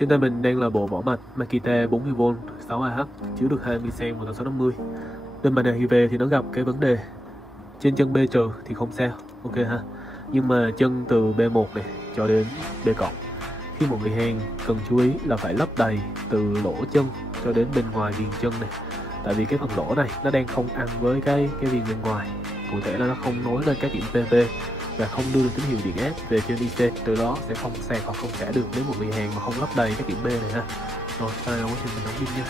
Trên tay mình đang là bộ vỏ mạch Makita 40V 6Ah chứa được 20cm 1650. Bên mạch này khi về thì nó gặp cái vấn đề trên chân B trừ thì không sao, ok ha. Nhưng mà chân từ B1 này cho đến B cộng, khi một người hàng cần chú ý là phải lấp đầy từ lỗ chân cho đến bên ngoài viền chân này. Tại vì cái phần lỗ này nó đang không ăn với cái viền bên ngoài, cụ thể là nó không nối lên các điểm PP và không đưa được tín hiệu điện áp về trên IC, từ đó sẽ không sạc hoặc không xả được nếu một người hàng mà không lắp đầy các điểm B này ha. Rồi sau đó thì mình đóng pin nha.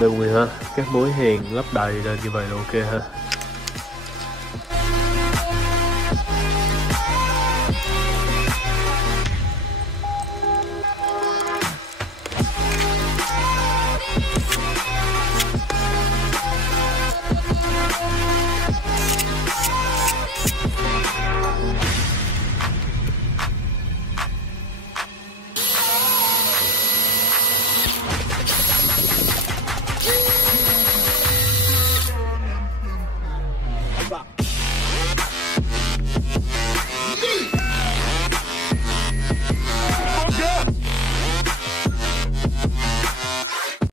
Đây mọi người ha, các mối hàng lắp đầy lên như vậy là ok ha.